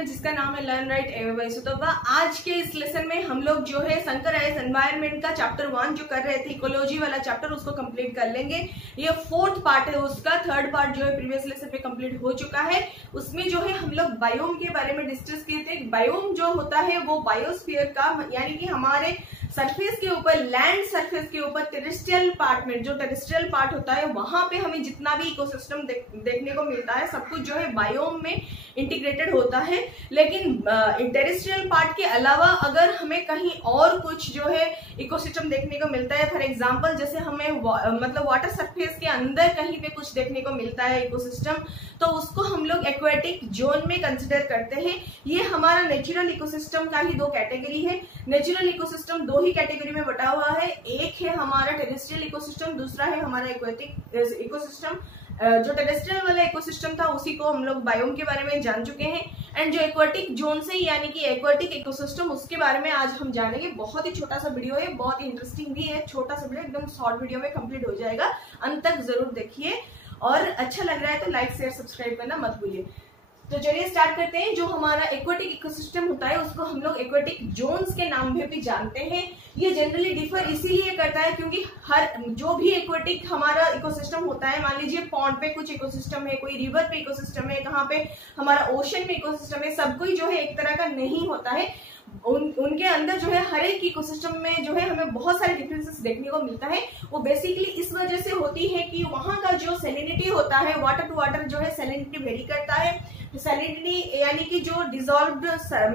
है जिसका नाम है लर्न राइट एवरवाइज। तो आज के इस लेसन में हम लोग जो है शंकर आईएएस एनवायरनमेंट का चैप्टर 1 जो कर रहे थे इकोलॉजी वाला चैप्टर, उसको कंप्लीट कर लेंगे। ये 4th पार्ट है उसका, 3rd पार्ट जो है प्रीवियस लेसन पे कंप्लीट हो चुका है। उसमें जो है हम लोग बायोम के बारे में डिस्कस किए थे। बायोम जो होता है वो बायोस्फीयर का, यानी कि हमारे सरफेस के ऊपर, लैंड सरफेस के ऊपर टेरेस्ट्रियल पार्ट में, जो टेरेस्ट्रियल पार्ट होता है वहां पे हमें जितना भी इकोसिस्टम देखने को मिलता है सब कुछ जो है बायोम में इंटीग्रेटेड होता है। लेकिन टेरेस्ट्रियल पार्ट के अलावा अगर हमें कहीं और कुछ जो है इकोसिस्टम देखने को मिलता है, फॉर एग्जांपल जैसे हमें मतलब वाटर सरफेस के अंदर कहीं पे कुछ देखने को मिलता है इकोसिस्टम, तो उसको हम लोग एक्वेटिक जोन में कंसिडर करते हैं। ये हमारा नेचुरल इकोसिस्टम का ही 2 कैटेगरी है। नेचुरल इकोसिस्टम 2 ही कैटेगरी में बटा हुआ है, एक है हमारा टेरेस्ट्रियल इकोसिस्टम, दूसरा है हमारा एक्वेटिक इकोसिस्टम। जो टेरेस्ट्रियल वाला इकोसिस्टम था उसी को हम लोग बायोम के बारे में जान चुके हैं, एंड जो एक्वेटिक जोन से यानी कि एक्वेटिक इकोसिस्टम उसके बारे में आज हम जानेंगे। बहुत ही छोटा सा वीडियो है, बहुत ही इंटरेस्टिंग भी है, छोटा सा वीडियो, एकदम शॉर्ट वीडियो में कंप्लीट हो जाएगा। अंत तक जरूर देखिए और अच्छा लग रहा है तो लाइक शेयर सब्सक्राइब करना मत भूलिए। तो चलिए स्टार्ट करते हैं। जो हमारा एक्वेटिक इकोसिस्टम होता है उसको हम लोग एक्वेटिक जोन्स के नाम भी जानते हैं। ये जनरली डिफर इसीलिए करता है क्योंकि हर जो भी एक्वेटिक हमारा इकोसिस्टम होता है, मान लीजिए पॉन्ड पे कुछ इकोसिस्टम है, कोई रिवर पे इकोसिस्टम है, कहाँ पे हमारा ओशन में इकोसिस्टम है, सब कोई जो है एक तरह का नहीं होता है। उनके अंदर जो है हर एक इकोसिस्टम में जो है हमें बहुत सारे डिफरेंसेस देखने को मिलता है। वो बेसिकली इस वजह से होती है कि वहां का जो सैलिनिटी होता है, वाटर टू वाटर जो है सैलिनिटी वेरी करता है। सैलिनिटी यानी कि जो डिजॉल्व्ड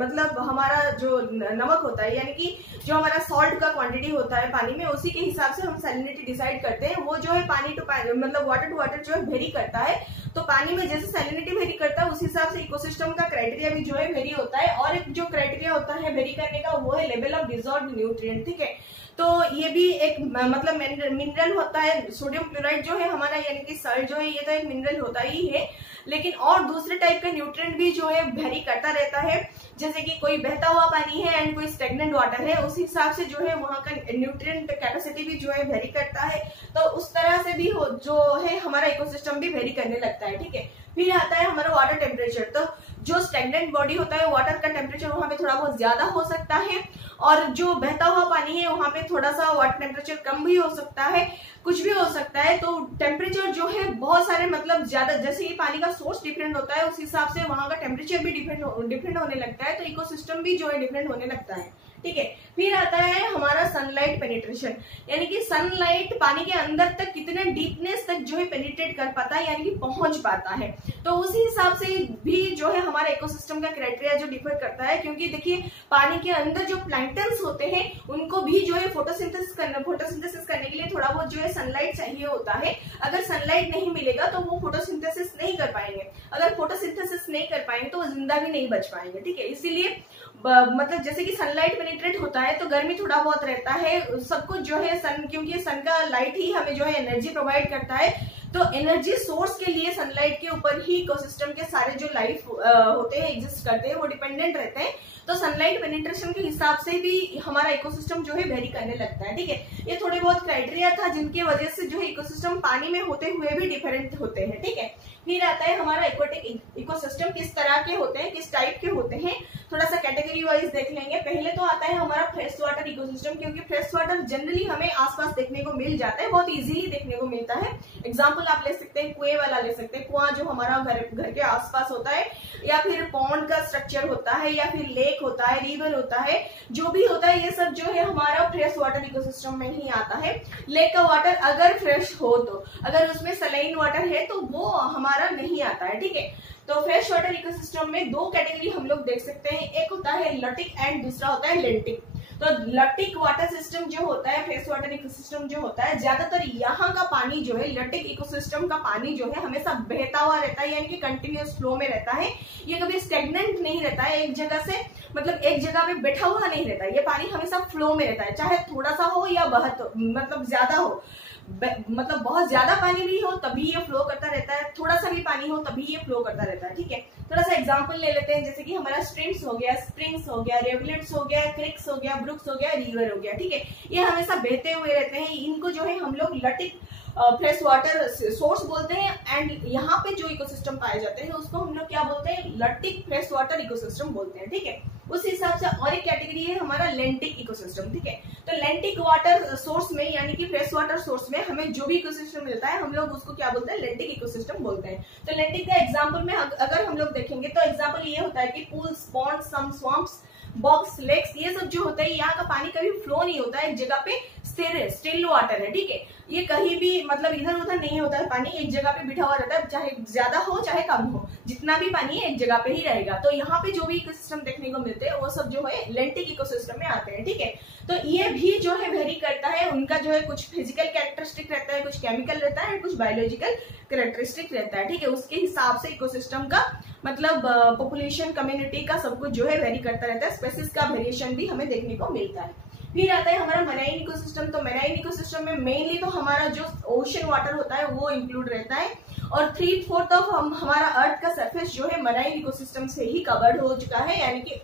मतलब हमारा जो नमक होता है, यानी कि जो हमारा सॉल्ट का क्वांटिटी होता है पानी में, उसी के हिसाब से हम सैलिनिटी डिसाइड करते हैं। वो जो है पानी टू मतलब वाटर टू वाटर जो है वेरी करता है। तो पानी में जैसे सैलिनिटी वेरी करता है उस हिसाब से इकोसिस्टम का क्राइटेरिया भी जो है वेरी होता है। और एक जो क्राइटेरिया होता है वेरी करने का वो है लेवल ऑफ डिजॉल्व्ड न्यूट्रिएंट, ठीक है। तो ये भी एक मतलब मिनरल होता है। सोडियम क्लोराइड जो है हमारा यानी कि सल्ट जो है ये तो एक मिनरल होता ही है, लेकिन और दूसरे टाइप का न्यूट्रिएंट भी जो है वेरी करता रहता है। जैसे कि कोई बहता हुआ पानी है एंड कोई स्टेगनेंट वाटर है, उस हिसाब से जो है वहां का न्यूट्रिएंट कैपेसिटी भी जो है वेरी करता है। तो उस तरह से भी जो है हमारा इकोसिस्टम भी वेरी करने लगता है, ठीक है। फिर आता है हमारा वाटर टेम्परेचर। तो जो स्टेगनेंट बॉडी होता है वाटर का टेम्परेचर वहां पे थोड़ा बहुत ज्यादा हो सकता है, और जो बहता हुआ पानी है वहां पे थोड़ा सा वाटर टेम्परेचर कम भी हो सकता है, कुछ भी हो सकता है। तो टेम्परेचर जो है बहुत सारे मतलब ज्यादा, जैसे ये पानी का सोर्स डिफरेंट होता है उस हिसाब से वहां का टेम्परेचर भी डिफरेंट होने लगता है। तो इकोसिस्टम भी जो है डिफरेंट होने लगता है, ठीक है। फिर आता है हमारा सनलाइट पेनिट्रेशन, यानी कि सनलाइट पानी के अंदर तक कितने डीपनेस तक जो है पेनिट्रेट कर पाता है, यानी कि पहुंच पाता है। तो उसी हिसाब से भी जो है हमारा इकोसिस्टम का क्राइटेरिया जो डिफर करता है, क्योंकि देखिए पानी के अंदर जो प्लैंक्टन्स होते हैं उनको भी जो है फोटोसिंथेसिस करने के लिए थोड़ा बहुत जो है सनलाइट चाहिए होता है। अगर सनलाइट नहीं मिलेगा तो वो फोटोसिंथेसिस नहीं कर पाएंगे। अगर फोटोसिंथेसिस नहीं कर पाएंगे तो वो जिंदा भी नहीं बच पाएंगे, ठीक है। इसीलिए मतलब जैसे कि सनलाइट पेनिट्रेट होता है तो गर्मी थोड़ा बहुत रहता है, सब कुछ जो है सन, क्योंकि सन का लाइट ही हमें जो है एनर्जी प्रोवाइड करता है। तो एनर्जी सोर्स के लिए सनलाइट के ऊपर ही इकोसिस्टम के सारे जो लाइफ होते हैं, एग्जिस्ट करते हैं, वो डिपेंडेंट रहते हैं। तो सनलाइट पेनिट्रेशन के हिसाब से भी हमारा इकोसिस्टम जो है वेरी करने लगता है, ठीक है। ये थोड़े बहुत क्राइटेरिया था जिनकी वजह से जो है इकोसिस्टम पानी में होते हुए भी डिफरेंट होते हैं, ठीक है। फिर आता है हमारा एक्वेटिक इकोसिस्टम किस तरह के होते हैं, किस टाइप के होते हैं, थोड़ा सा कैटेगरी वाइज देख लेंगे। पहले तो आता है हमारा फ्रेश वाटर इकोसिस्टम, क्योंकि फ्रेश वाटर जनरली हमें आसपास देखने को मिल जाता है, बहुत इजीली देखने को मिलता है। एग्जांपल आप ले सकते हैं, कुएं वाला ले सकते हैं, कुआं जो हमारा घर के आसपास होता है, या फिर पॉन्ड का स्ट्रक्चर होता है, या फिर लेक होता है, रिवर होता है, जो भी होता है ये सब जो है हमारा फ्रेश वाटर इकोसिस्टम में ही आता है। लेक का वाटर अगर फ्रेश हो तो, अगर उसमें सलाइन वाटर है तो वो हमारा नहीं आता है, ठीक है। तो फ्रेश वाटर इकोसिस्टम में 2 कैटेगरी हम लोग देख सकते हैं, एक होता है लटिक एंड दूसरा होता है लेंटिक। तो लटिक वाटर सिस्टम जो होता है, फ्रेश वाटर इकोसिस्टम जो होता है, ज्यादातर यहाँ का पानी जो है, लटिक इकोसिस्टम का पानी जो है हमेशा बहता हुआ रहता है, यानी कि कंटिन्यूअस फ्लो में रहता है। ये कभी स्टेगनेंट नहीं रहता है, एक जगह से मतलब एक जगह पे बैठा हुआ नहीं रहता है। ये पानी हमेशा फ्लो में रहता है, चाहे थोड़ा सा हो या मतलब ज्यादा हो, मतलब बहुत ज्यादा पानी भी हो तभी ये फ्लो करता रहता है, थोड़ा सा भी पानी हो तभी ये फ्लो करता रहता है, ठीक है। थोड़ा सा एग्जांपल ले लेते हैं, जैसे कि हमारा स्ट्रीम्स हो गया, स्प्रिंग्स हो गया, रिवलेट्स हो गया, क्रिक्स हो गया, ब्रुक्स हो गया, रिवर हो गया, ठीक है। ये हमेशा बहते हुए रहते हैं, इनको जो है हम लोग लटिक फ्रेश वाटर सोर्स बोलते हैं। एंड यहाँ पे जो इकोसिस्टम पाए जाते हैं उसको हम लोग क्या बोलते हैं, लैक्टिक फ्रेश वाटर इकोसिस्टम बोलते हैं। ठीक है, उस हिसाब से और एक कैटेगरी है हमारा लेंटिक इकोसिस्टम। ठीक है, तो लेंटिक वाटर सोर्स में यानी कि फ्रेश वाटर सोर्स में हमें जो भी इकोसिस्टम मिलता है हम लोग उसको क्या बोलते हैं, लेंटिक इकोसिस्टम बोलते हैं। तो लेंटिक का एग्जाम्पल में अगर हम लोग देखेंगे तो एग्जाम्पल ये होता है कि पूल्स, पॉन्ड, सम स्वम्प्स, बॉक्स, लेक्स, ये सब जो होता है यहाँ का पानी कभी फ्लो नहीं होता है, एक जगह पे स्थिर है, स्टिल वाटर है। ठीक है, ये कहीं भी मतलब इधर उधर नहीं होता है, पानी एक जगह पे बिठा हुआ रहता है, चाहे ज्यादा हो चाहे कम हो, जितना भी पानी है एक जगह पे ही रहेगा। तो यहाँ पे जो भी इकोसिस्टम देखने को मिलते हैं वो सब जो है लेंटिक इकोसिस्टम में आते हैं। ठीक है, तो ये भी जो है वेरी करता है, उनका जो है कुछ फिजिकल कैरेक्टरिस्टिक रहता है, कुछ केमिकल रहता है, कुछ बायोलॉजिकल कैरेक्टरिस्टिक रहता है। ठीक है, उसके हिसाब से इकोसिस्टम का मतलब पॉपुलेशन, कम्युनिटी का सब कुछ जो है वेरी करता रहता है, स्पेसिस का वेरिएशन भी हमें देखने को मिलता है। फिर आता है हमारा मराइन इकोसिस्टम। तो मराइन इकोसिस्टम में मेनली तो हमारा जो ओशन वाटर होता है वो इंक्लूड रहता है, और 3/4 ऑफ हमारा अर्थ का सरफेस जो है मराइन इकोसिस्टम से ही कवर्ड हो चुका है, यानी कि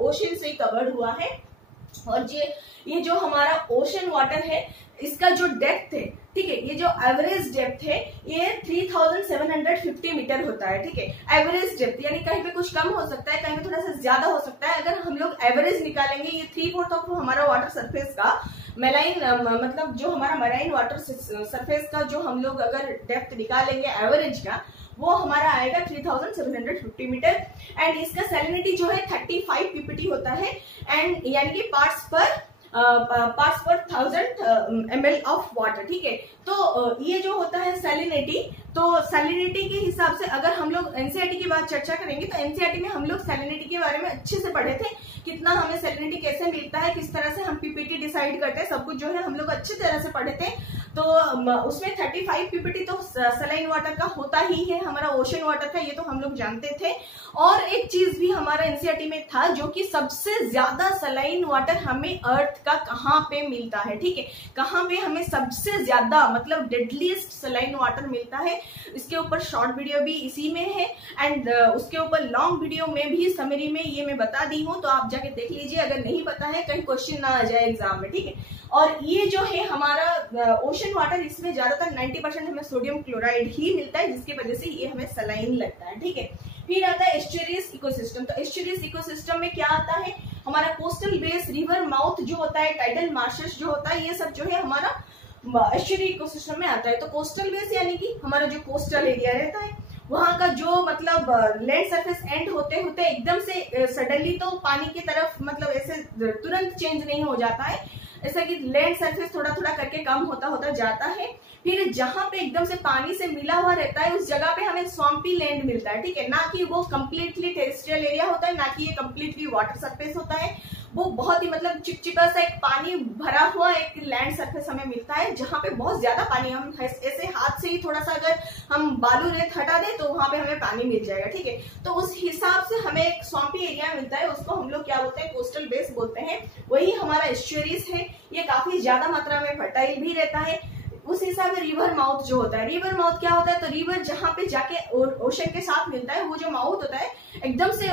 ओशन से ही कवर्ड हुआ है। और ये जो हमारा ओशन वाटर है इसका जो डेप्थ है, ठीक है, ये जो एवरेज डेप्थ है ये 3750 मीटर होता है। ठीक है, एवरेज डेप्थ यानी कहीं पे कुछ कम हो सकता है, कहीं पे थोड़ा सा ज्यादा हो सकता है। अगर हम लोग एवरेज निकालेंगे ये 3/4 ऑफ हमारा वाटर सरफेस का मेलाइन मतलब जो हमारा मराइन वाटर सरफेस का जो हम लोग अगर डेप्थ निकालेंगे एवरेज का, वो हमारा आएगा 3750 मीटर। एंड इसका सैलिनिटी जो है 35 ppt होता है, एंड यानी कि पार्ट्स पर 1000 ml ऑफ वाटर। ठीक है, तो ये जो होता है सैलिनिटी, तो सैलिनिटी के हिसाब से अगर हम लोग एनसीईआरटी की बात चर्चा करेंगे तो एनसीईआरटी में हम लोग सैलिनिटी के बारे में अच्छे से पढ़े थे, कितना हमें सैलिनिटी कैसे मिलता है, किस तरह से हम पीपीटी डिसाइड करते हैं, सब कुछ जो है हम लोग अच्छी तरह से पढ़े थे। तो उसमें 35 पीपीटी तो सलाइन वाटर का होता ही है, हमारा ओशन वाटर का, ये तो हम लोग जानते थे। और एक चीज भी हमारा एनसीईआरटी में था जो कि सबसे ज्यादा सलाइन वाटर हमें अर्थ का कहाँ पे मिलता है। ठीक है, कहाँ पे हमें सबसे ज्यादा मतलब डेडलीस्ट सलाइन वाटर मिलता है, इसके ऊपर शॉर्ट वीडियो भी इसी में है, एंड उसके ऊपर लॉन्ग वीडियो में भी समरी में ये मैं बता दी हूँ, तो आप जाके देख लीजिए अगर नहीं पता है, कहीं क्वेश्चन ना आ जाए एग्जाम में। ठीक है, और ये जो है हमारा ओशन वाटर, इसमें ज्यादातर 90% हमें सोडियम क्लोराइड ही मिलता है, जिसकी वजह से ये हमें सलाइन लगता है। ठीक है, फिर आता है एस्चुरियस इकोसिस्टम। तो एस्चुरियस इकोसिस्टम में क्या आता है, हमारा कोस्टल बेस, रिवर माउथ जो होता है, टाइडल मार्शेस जो होता है, ये सब जो है हमारा एस्चुरी इकोसिस्टम में आता है। तो कोस्टल बेस यानी कि हमारा जो कोस्टल एरिया रहता है, वहां का जो मतलब लैंड सरफेस एंड होते होते एकदम से सडनली तो पानी की तरफ मतलब ऐसे तुरंत चेंज नहीं हो जाता है, ऐसा कि लैंड सरफेस थोड़ा थोड़ा करके कम होता होता जाता है। फिर जहां पे एकदम से पानी से मिला हुआ रहता है उस जगह पे हमें स्वम्पी लैंड मिलता है। ठीक है, ना कि वो कम्प्लीटली टेरेस्ट्रियल एरिया होता है, ना कि ये कम्प्लीटली वाटर सरफेस होता है, वो बहुत ही मतलब चिपचिपा सा एक पानी भरा हुआ एक लैंड सरफेस हमें मिलता है, जहां पे बहुत ज्यादा पानी, हम ऐसे हाथ से ही थोड़ा सा अगर हम बालू रेत हटा दें तो वहां पे हमें पानी मिल जाएगा। ठीक है, तो उस हिसाब से हमें एक स्वम्पी एरिया मिलता है, उसको हम लोग क्या बोलते हैं, कोस्टल बेस बोलते हैं। वही हमारा एस्चुरीज है, ये काफी ज्यादा मात्रा में फर्टाइल भी रहता है। उस हिसाब से रिवर माउथ जो होता है, रिवर माउथ क्या होता है, तो रिवर जहां पे जाके ओशन के साथ मिलता है, वो जो माउथ होता है एकदम से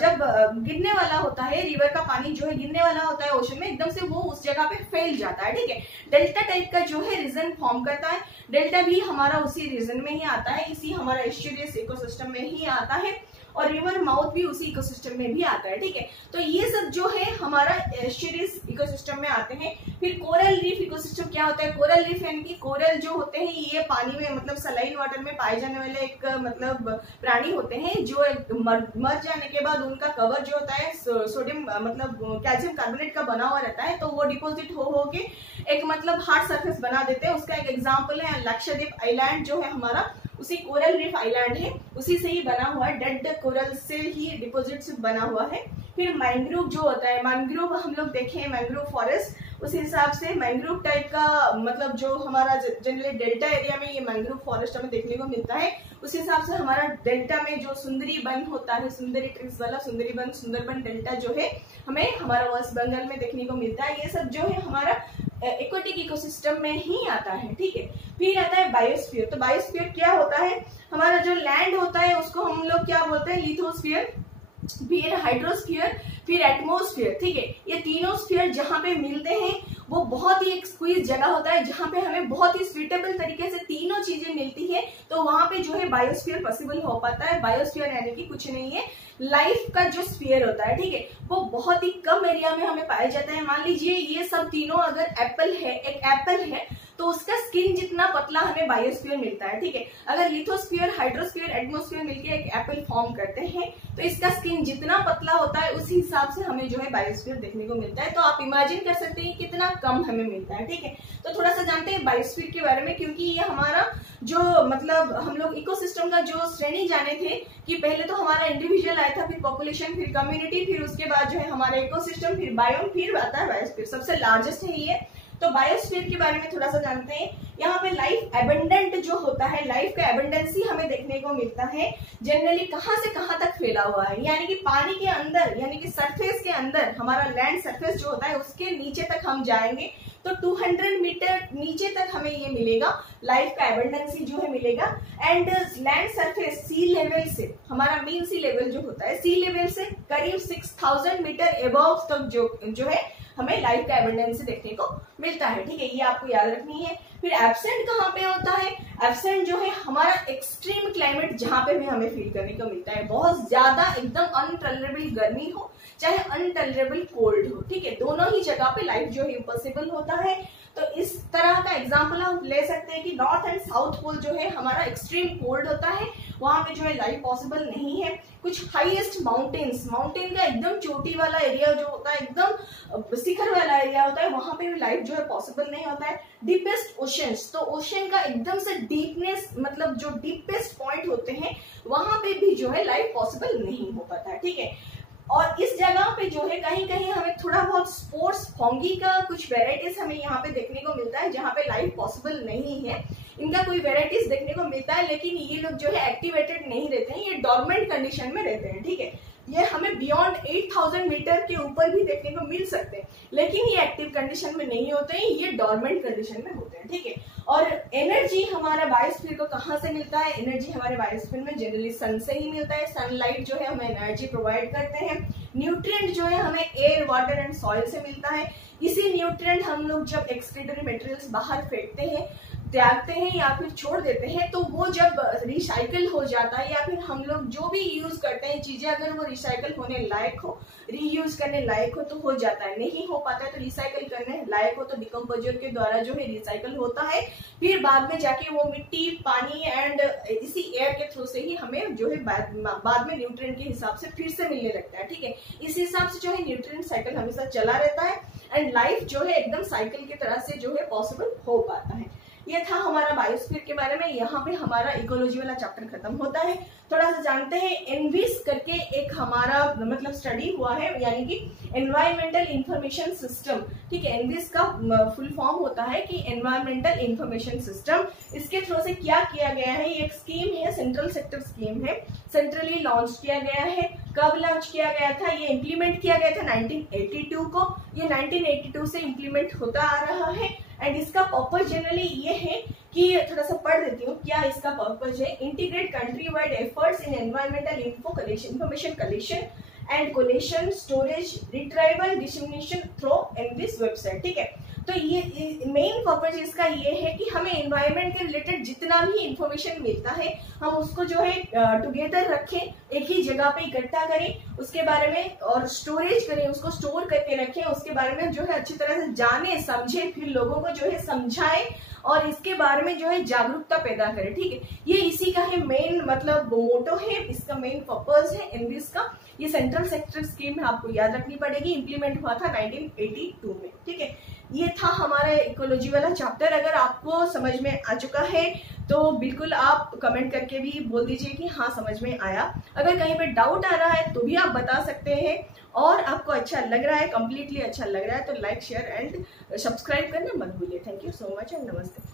जब गिरने वाला होता है, रिवर का पानी जो है गिरने वाला होता है ओशन में, एकदम से वो उस जगह पे फैल जाता है। ठीक है, डेल्टा टाइप का जो है रीजन फॉर्म करता है, डेल्टा भी हमारा उसी रीजन में ही आता है, इसी हमारा एस्चुरियस इकोसिस्टम में ही आता है, और रिवर माउथ भी उसी इकोसिस्टम में भी आता है। ठीक है, तो ये सब जो है हमारा एस्चुरियस इकोसिस्टम में आते हैं। फिर कोरल रीफ इकोसिस्टम क्या होता है, कोरल रीफ यानी कि कोरल जो होते हैं ये पानी में मतलब सलाइन वाटर में पाए जाने वाले एक मतलब प्राणी होते हैं, जो मर जाने के बाद उनका कवर जो होता है सोडियम मतलब कैल्शियम कार्बोनेट का बना हुआ रहता है, तो वो डिपोजिट हो के एक मतलब हार्ड सरफेस बना देते हैं। उसका एक एग्जाम्पल है लक्षद्वीप आइलैंड जो है हमारा, उसी कोरल रीफ आइलैंड है, उसी से ही बना हुआ है, डेड कोरल से ही डिपोजिट से बना हुआ है। फिर मैंग्रोव जो होता है, मैंग्रोव हम लोग देखें मैंग्रोव फॉरेस्ट, उस हिसाब से मैंग्रोव टाइप का मतलब जो हमारा जनरली डेल्टा एरिया में ये मैंग्रोव फॉरेस्ट हमें देखने को मिलता है। उस हिसाब से हमारा डेल्टा में जो सुंदरी वन होता है, सुंदरी ट्रीज वाला सुंदरी वन, सुंदरबन डेल्टा जो है हमें हमारा वेस्ट बंगाल में देखने को मिलता है। ये सब जो है हमारा एक्वाटिक इकोसिस्टम में ही आता है। ठीक है, फिर आता है बायोस्फीयर। तो बायोस्फीयर क्या होता है, हमारा जो लैंड होता है उसको हम लोग क्या बोलते हैं, लिथोस्फीयर, फिर हाइड्रोस्फीयर, फिर एटमोस्फीयर। ठीक है, ये तीनों स्फीयर जहां पे मिलते हैं वो बहुत ही एक स्क्वीज जगह होता है जहाँ पे हमें बहुत ही स्वीटेबल तरीके से तीनों चीजें मिलती है, तो वहां पे जो है बायोस्फीयर पॉसिबल हो पाता है। बायोस्फीयर यानी कि कुछ नहीं है, लाइफ का जो स्फीयर होता है, ठीक है, वो बहुत ही कम एरिया में हमें पाया जाता है। मान लीजिए ये सब तीनों अगर एप्पल है, एक एप्पल है, तो उसका स्किन जितना पतला हमें बायोस्फीयर मिलता है, ठीक है। अगर लिथोस्फीयर, हाइड्रोस्फीयर, एटमोस्फीयर मिलके एक एप्पल फॉर्म करते हैं, तो इसका स्किन जितना पतला होता है उसी हिसाब से हमें जो है बायोस्फीयर देखने को मिलता है। तो आप इमेजिन कर सकते हैं कितना कम हमें मिलता है, ठीक है। तो थोड़ा सा जानते हैं बायोस्फीयर के बारे में, क्योंकि ये हमारा जो मतलब हम लोग इकोसिस्टम का जो श्रेणी जाने थे कि पहले तो हमारा इंडिविजुअल आया था, फिर पॉपुलेशन, फिर कम्युनिटी, फिर उसके बाद जो है हमारा इकोसिस्टम, फिर बायोम, फिर आता है बायोस्फीयर। सबसे लार्जेस्ट है ये। तो बायोस्फीयर के बारे में थोड़ा सा जानते हैं। यहाँ पे लाइफ एबंडेंट जो होता है, लाइफ का एबंडेंसी हमें देखने को मिलता है जनरली कहाँ से कहाँ तक फैला हुआ है, यानी कि पानी के अंदर, यानी कि सरफेस के अंदर, हमारा लैंड सरफेस जो होता है उसके नीचे तक हम जाएंगे तो 200 मीटर नीचे तक हमें ये मिलेगा, लाइफ का एबंडेंसी जो है मिलेगा। And land surface sea level से, हमारा मीन सी लेवल जो होता है, सी लेवल से करीब 6000 मीटर एबव तक जो है हमें लाइफ का एबंडेंसी देखने को मिलता है, ठीक है। ये आपको याद रखनी है। फिर एब्सेंट कहाँ पे होता है? एब्सेंट जो है हमारा एक्सट्रीम क्लाइमेट जहां पे भी हमें फील करने को मिलता है, बहुत ज्यादा एकदम अनटॉलरेबल गर्मी हो चाहे अनटॉलरेबल कोल्ड हो, ठीक है, दोनों ही जगह पे लाइफ जो है इम्पॉसिबल होता है। तो इस तरह का एग्जाम्पल हम ले सकते हैं कि नॉर्थ एंड साउथ पोल जो है हमारा एक्सट्रीम कोल्ड होता है, वहां पे जो है लाइफ पॉसिबल नहीं है। कुछ हाईएस्ट माउंटेन्स, माउंटेन का एकदम चोटी वाला एरिया जो होता है, एकदम शिखर वाला एरिया होता है, वहां पे भी लाइफ जो है पॉसिबल नहीं होता है। डीपेस्ट ओशंस, तो ओशन का एकदम से डीपनेस, मतलब जो डीपेस्ट पॉइंट होते हैं वहां पे भी जो है लाइफ पॉसिबल नहीं हो पाता है, ठीक है। और इस जगह पे जो है कहीं कहीं हमें थोड़ा बहुत स्पोर्ट्स फंगी का कुछ वेराइटीज हमें यहाँ पे देखने को मिलता है, जहाँ पे लाइफ पॉसिबल नहीं है। इनका कोई वेराइटीज देखने को मिलता है, लेकिन ये लोग जो है एक्टिवेटेड नहीं रहते हैं, ये डॉर्मेंट कंडीशन में रहते हैं, ठीक है। ये हमें बियॉन्ड 8000 मीटर के ऊपर भी देखने को मिल सकते हैं, लेकिन ये एक्टिव कंडीशन में नहीं होते हैं, ये डॉर्मेंट कंडीशन में होते हैं, ठीक है। और एनर्जी हमारा बायोस्फीयर को कहाँ से मिलता है? एनर्जी हमारे बायोस्फीयर में जनरली सन से ही मिलता है। सनलाइट जो है हमें एनर्जी प्रोवाइड करते हैं। न्यूट्रिएंट जो है हमें एयर, वाटर एंड सॉइल से मिलता है। इसी न्यूट्रिएंट हम लोग जब एक्सक्रीटरी मटेरियल्स बाहर फेंकते हैं, त्यागते हैं या फिर छोड़ देते हैं, तो वो जब रिसाइकल हो जाता है, या फिर हम लोग जो भी यूज करते हैं चीजें, अगर वो रिसाइकल होने लायक हो, रीयूज करने लायक हो तो हो जाता है, नहीं हो पाता है तो रिसाइकल करने लायक हो तो डिकम्पोजर के द्वारा जो है रिसाइकल होता है। फिर बाद में जाके वो मिट्टी, पानी एंड इसी एयर के थ्रू से ही हमें जो है बाद में न्यूट्रिएंट के हिसाब से फिर से मिलने लगता है, ठीक है। इस हिसाब से जो है न्यूट्रिएंट साइकिल हमेशा चला रहता है एंड लाइफ जो है एकदम साइकिल की तरह से जो है पॉसिबल हो पाता है। ये था हमारा बायोस्फीयर के बारे में। यहाँ पे हमारा इकोलॉजी वाला चैप्टर खत्म होता है। थोड़ा सा जानते हैं, एनविस करके एक हमारा मतलब स्टडी हुआ है, यानी कि एनवायरमेंटल इंफॉर्मेशन सिस्टम, ठीक है। एनविस का फुल फॉर्म होता है कि एनवायरमेंटल इंफॉर्मेशन सिस्टम। इसके थ्रू से क्या किया गया है, ये एक स्कीम है, सेंट्रल सेक्टर स्कीम है, सेंट्रली लॉन्च किया गया है। कब लॉन्च किया गया था? ये इम्प्लीमेंट किया गया था 1982 को। ये 1982 से इम्प्लीमेंट होता आ रहा है एंड इसका पर्पज जनरली ये है कि थोड़ा सा पढ़ देती हूँ क्या इसका पर्पज है। Integrate country wide efforts in environmental information collection and collation, storage, retrieval, dissemination through ENVIS website, ठीक है। तो ये मेन पर्पज इसका ये है कि हमें एनवायरनमेंट के रिलेटेड जितना भी इंफॉर्मेशन मिलता है हम उसको जो है टुगेदर रखें, एक ही जगह पे इकट्ठा करें, उसके बारे में और स्टोरेज करें, उसको स्टोर करके रखें, उसके बारे में जो है अच्छी तरह से जाने समझे, फिर लोगों को जो है समझाएं और इसके बारे में जो है जागरूकता पैदा करें, ठीक है। ये इसी का है मेन मतलब मोटो है, इसका मेन पर्पज है एनविस का। ये सेंट्रल सेक्टर स्कीम है, आपको याद रखनी पड़ेगी, इंप्लीमेंट हुआ था 1982 में, ठीक है। ये था हमारा इकोलॉजी वाला चैप्टर। अगर आपको समझ में आ चुका है तो बिल्कुल आप कमेंट करके भी बोल दीजिए कि हाँ समझ में आया। अगर कहीं पे डाउट आ रहा है तो भी आप बता सकते हैं, और आपको अच्छा लग रहा है, कम्प्लीटली अच्छा लग रहा है तो लाइक, शेयर एंड सब्सक्राइब करना मत भूलिए। Thank you so much and नमस्ते।